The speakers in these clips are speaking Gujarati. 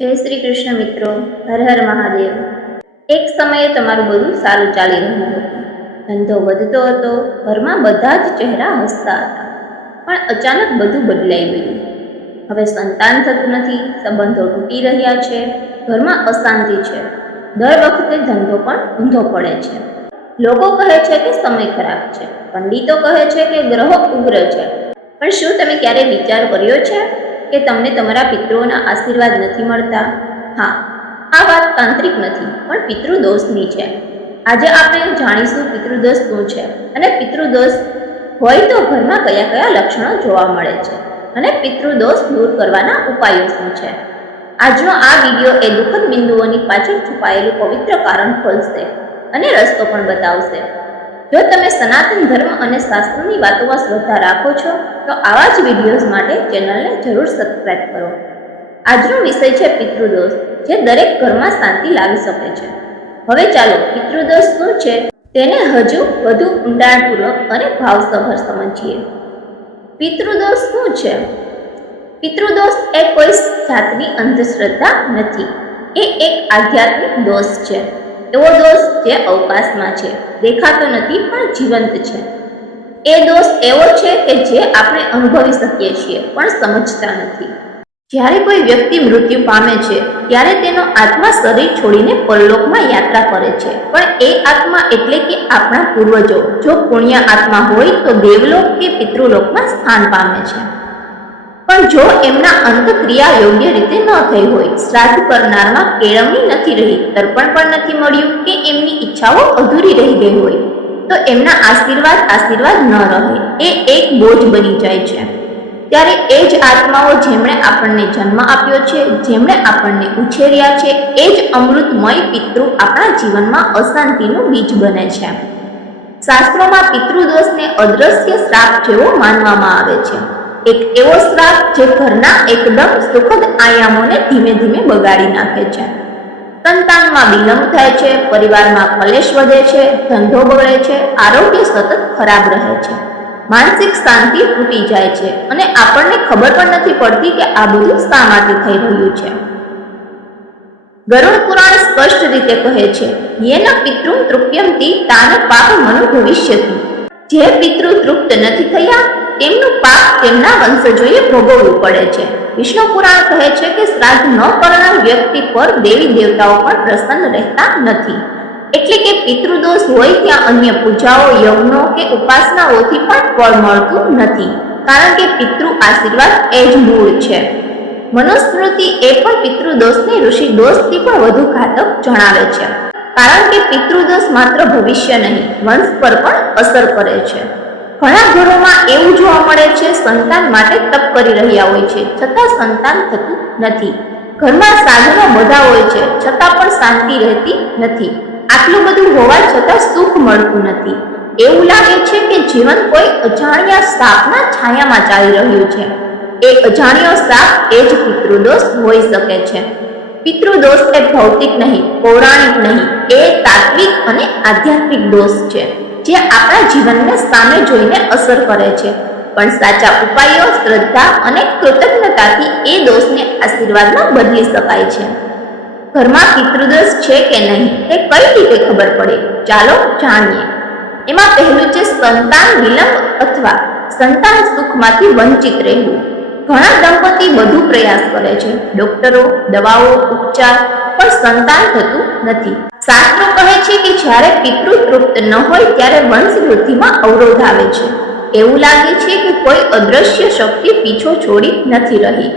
જય શ્રી કૃષ્ણ મિત્રો, હર હર મહાદેવ. એક સમયે તમારું બધું સારું ચાલી રહ્યું હતું. ધંધો વધતો હતો, ઘરમાં બધા જ ચહેરા હસતા હતા. પણ અચાનક બધું બદલાઈ ગયું. હવે સંતાન થતું નથી, સંબંધો તૂટી રહ્યા છે, ઘરમાં અશાંતિ છે. દર વખતે ધંધો પણ ઊંધો પડે છે. લોકો કહે છે કે સમય ખરાબ છે, પંડિતો કહે છે કે ગ્રહો ઉગ્ર છે. પણ શું તમે ક્યારે વિચાર કર્યો છે? કે તમને તમારા પિતૃઓના આશીર્વાદ નથી મળતા? હા, આ વાત તાંત્રિક નથી, પણ પિતૃદોષની છે. આજે આપણે જાણીશું પિતૃદોષ શું છે અને પિતૃદોષ હોય તો ઘરમાં કયા કયા લક્ષણો જોવા મળે છે અને પિતૃદોષ દૂર કરવાના ઉપાયો શું છે? આજનો આ વીડિયો એ દુઃખદ બિંદુઓની પાછળ છુપાયેલું પવિત્ર કારણ ખોલશે અને રસ્તો પણ બતાવશે. જો તમે સનાતન ધર્મ અને શાસ્ત્રોની વાતોમાં શ્રદ્ધા રાખો છો, તો આવા જ વિડીયોઝ માટે ચેનલને જરૂર સબસ્ક્રાઇબ કરો. આજનો વિષય છે પિતૃદોષ, જે દરેક ઘરમાં શાંતિ લાવી શકે છે. હવે ચાલો પિતૃદોષ શું છે, તેને હજુ વધુ ઊંડાણપૂર્વક અને ભાવસભર સમજીએ. પિતૃદોષ શું છે? પિતૃદોષ એ કોઈ જાતની અંધશ્રદ્ધા નથી, એ એક આધ્યાત્મિક દોષ છે. એવો દોષ જે અવકાશમાં છે, દેખાતો નથી પણ જીવંત છે. એ દોષ એવો છે કે જે આપણે અનુભવી શકીએ છીએ, પણ સમજતા નથી. જ્યારે કોઈ વ્યક્તિ મૃત્યુ પામે છે, ત્યારે તેનો આત્મા શરીર છોડીને પરલોકમાં યાત્રા કરે છે. પણ એ આત્મા એટલે કે આપણા પૂર્વજો, જો પુણ્ય આત્મા હોય તો દેવલોક કે પિતૃલોકમાં સ્થાન પામે છે. પણ જો એમના અંતક્રિયા યોગ્ય રીતે ન થઈ હોય, શ્રાદ્ધ કરનારમાં કેળવણી નથી રહી તર્પણ પણ નથી મળ્યું કે એમની ઈચ્છાઓ અધૂરી રહી ગઈ હોય, તો એમના આશીર્વાદ આશીર્વાદ ન રહે, એ એક બોજ બની જાય છે. ત્યારે એ જ આત્માઓ જેમણે આપણને જન્મ આપ્યો છે, જેમણે આપણને ઉછેર્યા છે, એ જ અમૃતમય પિતૃ આપણા જીવનમાં અશાંતિનું બીજ બને છે. શાસ્ત્રોમાં પિતૃદોષને અદ્રશ્ય શ્રાપ જેવો માનવામાં આવે છે. એક એવો શ્રાપ જે ઘરના એકદમ સુખદ આયામોને ધીમે ધીમે બગાડી નાખે છે. સંતાનમાં વિલંબ થાય છે, પરિવારમાં કલેશ વધે છે, ધંધો બગડે છે, આરોગ્ય સતત ખરાબ રહે છે. માનસિક શાંતિ તૂટી જાય છે અને આપણને ખબર પણ નથી પડતી કે આ બધું શા માટે થઈ રહ્યું છે. ગરુડ પુરાણ સ્પષ્ટ રીતે કહે છે, યેન પિતૃમ તૃપ્યંતી તાન પાપ મનુ ભવિષ્યતિ. જે પિતૃ તૃપ્ત નથી થયા તેમનું પાપ તેમના વંશજોએ ભોગવવું પડે છે. વિષ્ણુ પુરાણ કહે છે કે શ્રાદ્ધ ન કરનાર વ્યક્તિ પર દેવી દેવતાઓ પણ પ્રસન્ન રહેતા નથી. એટલે કે પિતૃદોષ હોય ત્યાં અન્ય પૂજાઓ, યજ્ઞો કે ઉપાસનાઓથી પણ ફળ મળતું નથી. કારણ કે પિતૃ આશીર્વાદ એ જ મૂળ છે. મનુસ્મૃતિ એ પણ પિતૃદોષને ઋષિ દોષથી પણ વધુ ઘાતક જણાવે છે. કારણ કે પિતૃદોષ માત્ર ભવિષ્ય નહીં, વંશ પર પણ અસર કરે છે. ઘણા ઘરોમાં એવું જોવા સંતાન માટે તપ કરી રહ્યા હોય છે. છતાં સંતાન થતું નથી. ઘરમાં સાધનો બધા હોય છે. છતાં પણ શાંતિ રહેતી નથી. આટલું બધું હોવા છતાં સુખ મળતું નથી. એવું લાગે છે કે જીવન કોઈ અજાણ્યા સાપના છાયામાં ચાલી રહ્યું છે. એ અજાણ્યો સાપ એ જ પિતૃદોષ હોઈ શકે છે. પિતૃદોષ એ ભૌતિક નહીં, પૌરાણિક નહીં. એ તાત્વિક અને આધ્યાત્મિક દોષ છે, જે આપણા જીવનને સામે જોઈને અસર કરે છે. પણ સાચા ઉપાયો, શ્રદ્ધા અને કૃતજ્ઞતાથી એ દોષને આશીર્વાદમાં બદલી શકાય છે. ઘરમાં પિતૃદોષ છે કે નહીં તે કઈ રીતે ખબર પડે? ચાલો જાણીએ. એમાં પહેલું છે સંતાન વિલંબ અથવા સંતાન સુખમાંથી વંચિત રહેવું. ઘણા દંપતી વધુ પ્રયાસ કરે છે. ડોક્ટરો, દવાઓ, ઉપચાર, પણ સંતાન થતું નથી. શાસ્ત્રો કહે છે કે જ્યારે પિતૃ તૃપ્ત ન હોય ત્યારે વંશ વૃદ્ધિમાં અવરોધ આવે છે. એવું લાગે છે કે કોઈ અદ્રશ્ય શક્તિ પીછો છોડી નથી રહી.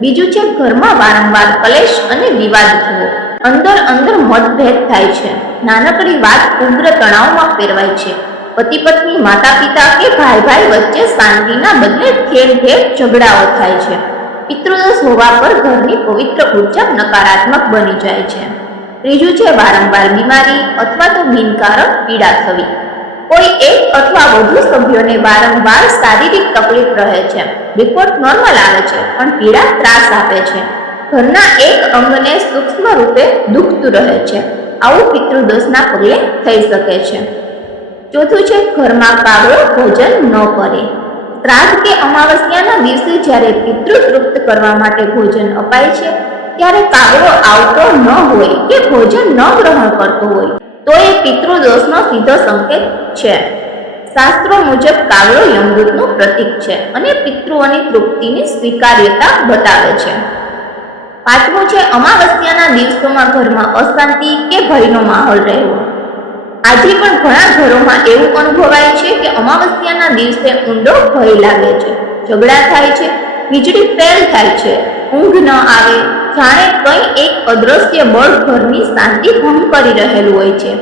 બીજું છે, ઘરમાં વારંવાર કલેશ અને વિવાદ થવો. અંદર અંદર મતભેદ થાય છે. નાનકડી વાત ઉગ્ર તણાવમાં ફેરવાય છે. પતિ પત્ની માતા પિતા કે ભાઈ ભાઈ વચ્ચે શાંતિના બદલે ઠેર ઠેર ઝઘડાઓ થાય છે. પિતૃદોષ હોવા પર ઘરની પવિત્ર ઊર્જા નકારાત્મક બની જાય છે. ત્રીજું છે, વારંવાર બીમારી અથવા તો બિનકારક પીડા થવી. કોઈ એક અથવા વધુ સભ્યોને વારંવાર શારીરિક તકલીફ રહે છે. રિપોર્ટ નોર્મલ આવે છે, પણ પીડા ત્રાસ આપે છે. ઘરના એક અંગને સૂક્ષ્મ રૂપે દુખતું રહે છે. આવું પિતૃદોષના પગલે થઈ શકે છે. ચોથું છે, ઘરમાં કાગડો ભોજન ન કરે. શ્રાદ્ધ કે અમાવસ્યાના દિવસે જ્યારે પિતૃ તૃપ્ત કરવા માટે ભોજન અપાય છે, ત્યારે કાગડો આવતો ન હોય કે ભોજન ન ગ્રહણ કરતો હોય. તો એ પિતૃદોષનો સીધો સંકેત છે. શાસ્ત્રો મુજબ કાગડો યમદૂતનું પ્રતીક છે અને પિતૃઓની તૃપ્તિની સ્વીકાર્યતા બતાવે છે. પાંચમું છે, અમાવસ્યાના દિવસોમાં ઘરમાં અશાંતિ કે ભયનો માહોલ રહેવો. આજે પણ ઘણા ઘરોમાં એવું અનુભવાય છે કે અમાવસ્યાના દિવસે ઊંડો ભય લાગે છે. ઝઘડા થાય છે, વીજળી ફેલ થાય છે, ઊંઘ ન આવે જાણે કંઈ એક અદ્રશ્ય બળ ઘરની શાંતિ ભંગ કરી રહેલું હોય છે.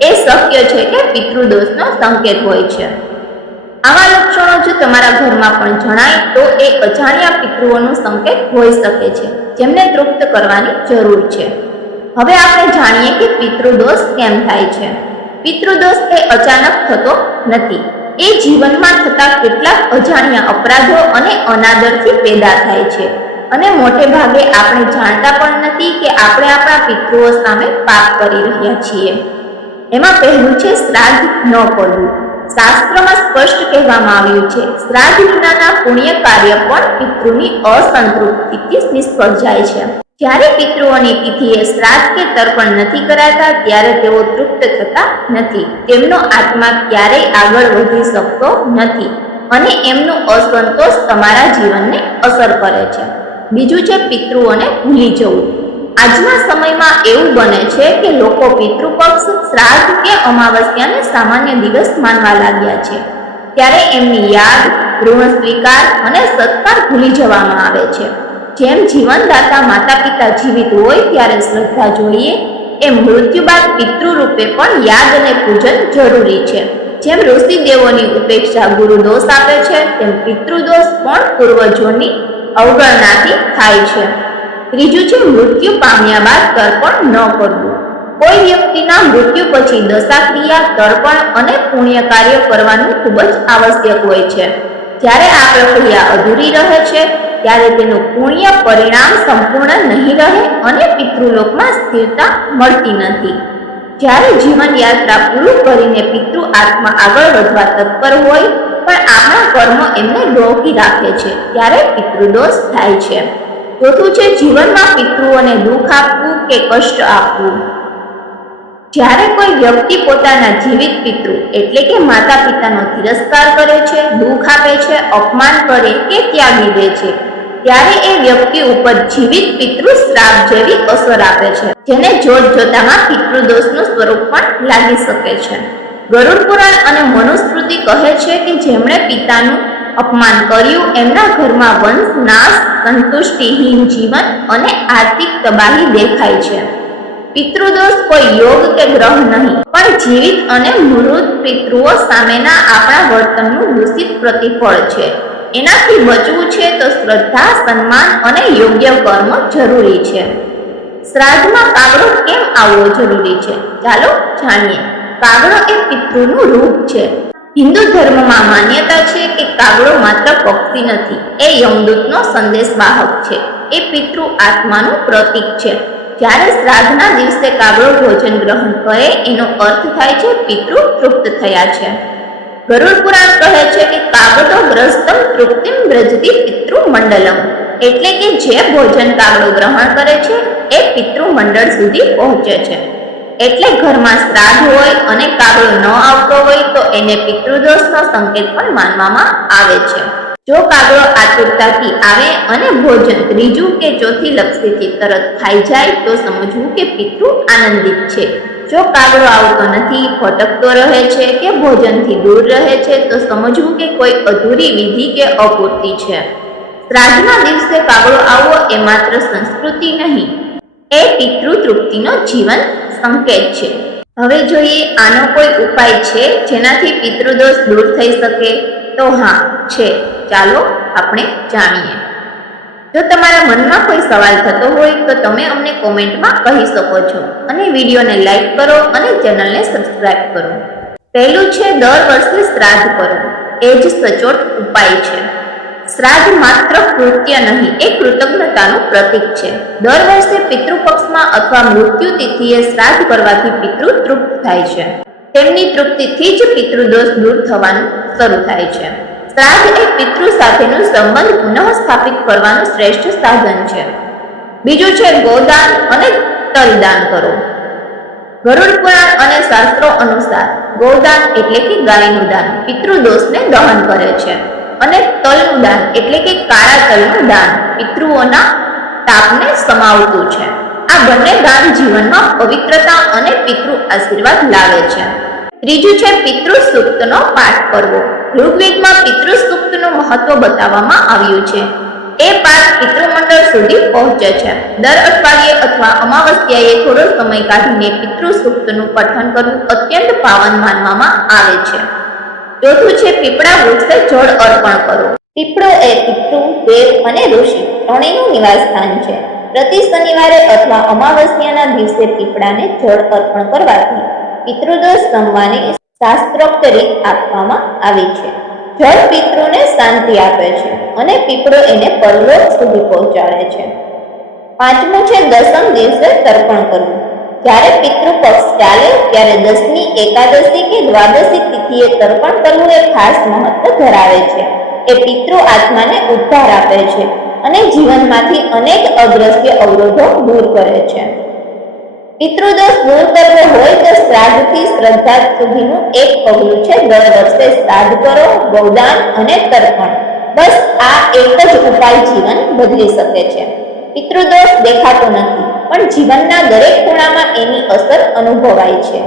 એ શક્ય છે કે પિતૃદોષનો સંકેત હોય છે. આવા લક્ષણો જો તમારા ઘરમાં પણ જણાય તો એ અજાણ્યા પિતૃઓનો સંકેત હોઈ શકે છે, જેમને તૃપ્ત કરવાની જરૂર છે. હવે આપણે જાણીએ કે પિતૃદોષ કેમ થાય છે. પિતૃદોષ એ અચાનક થતો નથી. એ જીવનમાં થતા કેટલાક અજાણ્યા અપરાધો અને અનાદરથી પેદા થાય છે. અને મોટે ભાગે આપણે જાણતા પણ નથી કે આપણે આપણા પિતૃઓ સામે પાપ કરી રહ્યા છીએ. એમાં પહેલું છે શ્રાદ્ધ ન કરવું શાસ્ત્રમાં સ્પષ્ટ કહેવામાં આવ્યું છે, શ્રાદ્ધ વિનાના પુણ્ય કાર્ય પણ પિતૃની અસંતૃપ્તિથી નિષ્ફળ જાય છે. જ્યારે પિતૃઓની તિથિએ શ્રાદ્ધ કે તર્પણ નથી કરાતા, ત્યારે તેઓ તૃપ્ત થતા નથી. તેમનો આત્મા ક્યારેય આગળ વધી શકતો નથી અને એમનો અસંતોષ તમારા જીવનને અસર કરે છે. બીજું છે પિતૃઓને ભૂલી જવું. આજના સમયમાં એવું બને છે કે લોકો પિતૃપક્ષ, શ્રાદ્ધ કે અમાવસ્યાને સામાન્ય દિવસ માનવા લાગ્યા છે. ત્યારે એમની યાદ, ઋણ સ્વીકાર અને સત્કાર ભૂલી જવામાં આવે છે. જેમ જીવનદાતા માતા પિતા જીવિત હોય ત્યારે શ્રદ્ધા જોઈએ એ મૃત્યુ બાદ પિતૃ રૂપે પણ યાદ અને પૂજન જરૂરી છે. જેમ ઋષિ દેવોની ઉપેક્ષા ગુરુ દોષ આપે છે, તેમ પિતૃદોષ પણ પૂર્વજોની અવગણનાથી થાય છે. ત્રીજું છે, મૃત્યુ પામ્યા બાદ તર્પણ ન કરવું. કોઈ વ્યક્તિના મૃત્યુ પછી દશાક્રિયા, તર્પણ અને પુણ્ય કાર્ય કરવાનું ખૂબ જ આવશ્યક હોય છે. જ્યારે આ પ્રક્રિયા અધૂરી રહે છે, ત્યારે તેનું પુણ્ય પરિણામ સંપૂર્ણ નહીં રહે અને પિતૃલોકમાં સ્થિરતા મળતી નથી. જ્યારે જીવન યાત્રા પૂરું કરીને પિતૃ આત્મા આગળ વધવા તત્પર હોય, પણ આપણા કર્મો એમને રોકી રાખે છે, ત્યારે પિતૃદોષ થાય છે. ચોથું છે જીવનમાં પિતૃઓને દુઃખ આપવું કે કષ્ટ આપવું? જ્યારે કોઈ વ્યક્તિ પોતાના જીવિત પિતૃ, એટલે કે માતા પિતાનો તિરસ્કાર કરે છે, દુઃખ આપે છે, અપમાન કરે કે ત્યાગી દે છે ત્યારે એ વ્યક્તિ ઉપર જીવિત પિતૃ શ્રાપ જેવી અસર આપે છે, જેને જોત જોતામાં પિતૃદોષનું સ્વરૂપ પણ લાગી શકે છે. ગરુડ પુરાણ અને મનુસ્મૃતિ કહે છે કે જેમણે પિતાનું અપમાન કર્યું, એમના ઘરમાં વંશ, નાશ સંતુષ્ટિહીન જીવન અને આર્થિક તબાહી દેખાય છે. પિતૃદોષ કોઈ યોગ કે ગ્રહ નહીં, પણ જીવિત અને મૃત પિતૃઓ સામેના આપણા વર્તનનું દૂષિત પ્રતિફળ છે. એનાથી બચવું છે તો શ્રદ્ધા, સન્માન અને યોગ્ય કર્મ જરૂરી છે. શ્રાદ્ધમાં કાગડો કેમ આવવો જરૂરી છે? ચાલો જાણીએ. કાગડો એ પિતૃનું રૂપ છે. હિન્દુ ધર્મમાં માન્યતા છે કે કાગડો માત્ર પક્ષી નથી, એ યમદૂતનો સંદેશવાહક છે. એ પિતૃ આત્માનું પ્રતીક છે. જ્યારે શ્રાદ્ધના દિવસે કાગડો ભોજન ગ્રહણ કરે, એનો અર્થ થાય છે પિતૃ તૃપ્ત થયા છે. ગરુડ પુરાણ કહે છે કે કાગડો ગ્રસ્તમ તૃપ્તિમ વ્રજતી પિતૃ મંડલમ એટલે કે જે ભોજન કાગડો ગ્રહણ કરે છે, એ પિતૃ મંડળ સુધી પહોંચે છે. એટલે ઘરમાં શ્રાદ્ધ હોય અને કાગડો ન આવતો હોય, તો એને પિતૃદોષનો સંકેત પણ માનવામાં આવે છે. જો કાગડો આતુરતાથી આવે અને ભોજન ત્રીજું કે ચોથી લપસીથી તરત ખાઈ જાય, તો સમજવું કે પિતૃ આનંદિત છે. જો કાગડો આવતો નથી ભટકતો રહે છે કે ભોજનથી દૂર રહે છે, તો સમજવું કે કોઈ અધૂરી વિધિ કે અપૂર્તિ છે. શ્રાદ્ધના દિવસે કાગડો આવવો એ માત્ર સંસ્કૃતિ નહીં, એ પિતૃતૃપ્તિનો જીવન સંકેત છે. હવે જોઈએ આનો કોઈ ઉપાય છે જેનાથી પિતૃદોષ દૂર થઈ શકે? તો હા, છે. ચાલો આપણે જાણીએ. જો તમારા મનમાં કોઈ સવાલ થતો હોય તો તમે અમને કોમેન્ટમાં કહી શકો છો અને વિડીયોને લાઈક કરો અને ચેનલને સબસ્ક્રાઇબ કરો. પહેલું છે દર વર્ષે શ્રાદ્ધ કરો એ જ સચોટ ઉપાય છે. શ્રાદ્ધ માત્ર કૃત્ય નહીં, એ કૃતજ્ઞતાનું પ્રતીક છે. દર વર્ષે પિતૃપક્ષમાં અથવા મૃત્યુ તિથિએ શ્રાદ્ધ કરવાથી પિતૃ તૃપ્ત થાય છે. તેમની તૃપ્તિથી જ પિતૃદોષ દૂર થવાનું શરૂ થાય છે. શ્રાદ્ધ એ પિતૃ સાથેનો સંબંધ પુનઃ સ્થાપિત કરવાનું શ્રેષ્ઠ સાધન છે. બીજું છે ગોદાન અને તલદાન કરો. ગરુડ પુરાણ અને શાસ્ત્રો અનુસાર ગોદાન એટલે કે ગાયનું દાન પિતૃદોષને દહન કરે છે. અને તલનું દાન એટલે કે કાળા તલનું દાન, પિતૃઓના તાપને સમાવતું છે. આ બંને દાન જીવનમાં પવિત્રતા અને પિતૃ આશીર્વાદ લાવે છે. ત્રીજું છે પિતૃ સૂક્તનો પાઠ કરવો. ઋગ્વેદમાં પિતૃસુક્તનું મહત્વ બતાવવામાં આવ્યું છે. એ પાઠ પિતૃમંડળ સુધી પહોંચે છે. દર અઠવાડિયે અથવા અમાવસ્યાએ થોડો સમય કાઢીને પિતૃસુક્તનું પઠન કરવું અત્યંત પાવન માનવામાં આવે છે. ચોથું છે પીપળા વૃક્ષે જળ અર્પણ કરો પીપળો એ પિતૃ દેવ અને ઋષિ ત્રણેયનું નિવાસસ્થાન છે. પ્રતિ શનિવારે અથવા અમાવસ્યાના દિવસે પીપળાને જળ અર્પણ કરવાથી પિતૃદોષ સંવાની શાસ્ત્રોક્ત રીત આપવામાં આવી છે. જળ પિતૃને શાંતિ આપે છે અને પીપળો એને પરલોક સુધી પહોંચાડે છે. પાંચમું છે, દસમ દિવસે તર્પણ કરવું. જ્યારે પિતૃ પક્ષ ચાલે, ત્યારે દસમી, એકાદશી કે દ્વાદશી તિથિએ તર્પણ કરવું એ ખાસ મહત્વ ધરાવે છે. એ પિતૃ આત્માને ઉદ્ધાર આપે છે અને જીવનમાંથી અનેક અદ્રશ્ય અવરોધો દૂર કરે છે. પિતૃદોષ દૂર કરવો હોય તો શ્રાદ્ધથી શ્રદ્ધા સુધીનું એક પગલું છે, દર વર્ષે શ્રાદ્ધ કરો, ગૌદાન અને તર્પણ. બસ આ એક જ ઉપાય જીવન બદલી શકે છે. પિતૃદોષ દેખાતો નથી, પણ જીવનના દરેક ખૂણામાં એની અસર અનુભવાય છે.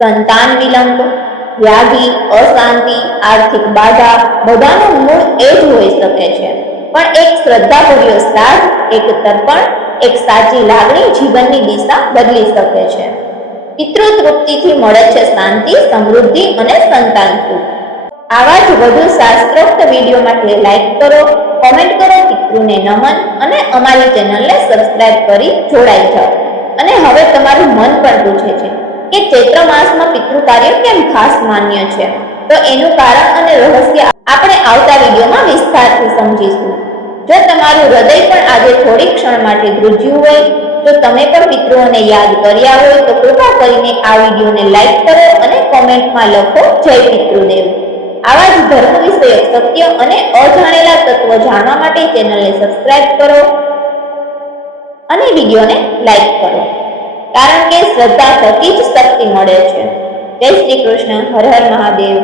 સંતાન વિલંબ, વ્યાધિ, અશાંતિ, આર્થિક બાધા બધાનું મૂળ એ જ હોઈ શકે છે. પણ એક શ્રદ્ધાભર્યો શ્રાદ્ધ, એક તર્પણ એક સાચી લાગણી જીવનની દિશા બદલી શકે છે. પિતૃ તૃપ્તિથી મળે છે શાંતિ, સમૃદ્ધિ અને સંતાન આવા જ વધુ શાસ્ત્રોક્ત વીડિયો માટે લાઈક કરો, કોમેન્ટ કરો, પિતૃને નમન અને અમારી ચેનલને સબસ્ક્રાઇબ કરી જોડાઈ જાઓ. અને હવે તમારું મન પણ પૂછે છે કે ચૈત્ર માસમાં પિતૃ કાર્ય કેમ ખાસ માન્ય છે? તો એનું કારણ અને રહસ્ય આપણે આવતા વિડીયોમાં વિસ્તારથી સમજીશું. જો તમારું હૃદય પણ આજે થોડી ક્ષણ માટે ધ્રુજ્યું હોય, જો તમે પણ મિત્રોને યાદ કર્યા હોય, તો કૃપા કરીને આ વિડીયોને લાઈક કરો અને કોમેન્ટમાં લખો, જય પિતૃદેવ. આવા જ ધર્મ વિષયક સત્ય અને અજાણેલા તત્વો જાણવા માટે ચેનલને સબસ્ક્રાઇબ કરો અને વિડીયોને લાઈક કરો. કારણ કે શ્રદ્ધા થકી જ શક્તિ મળે છે. જય શ્રી કૃષ્ણ. હર હર મહાદેવ.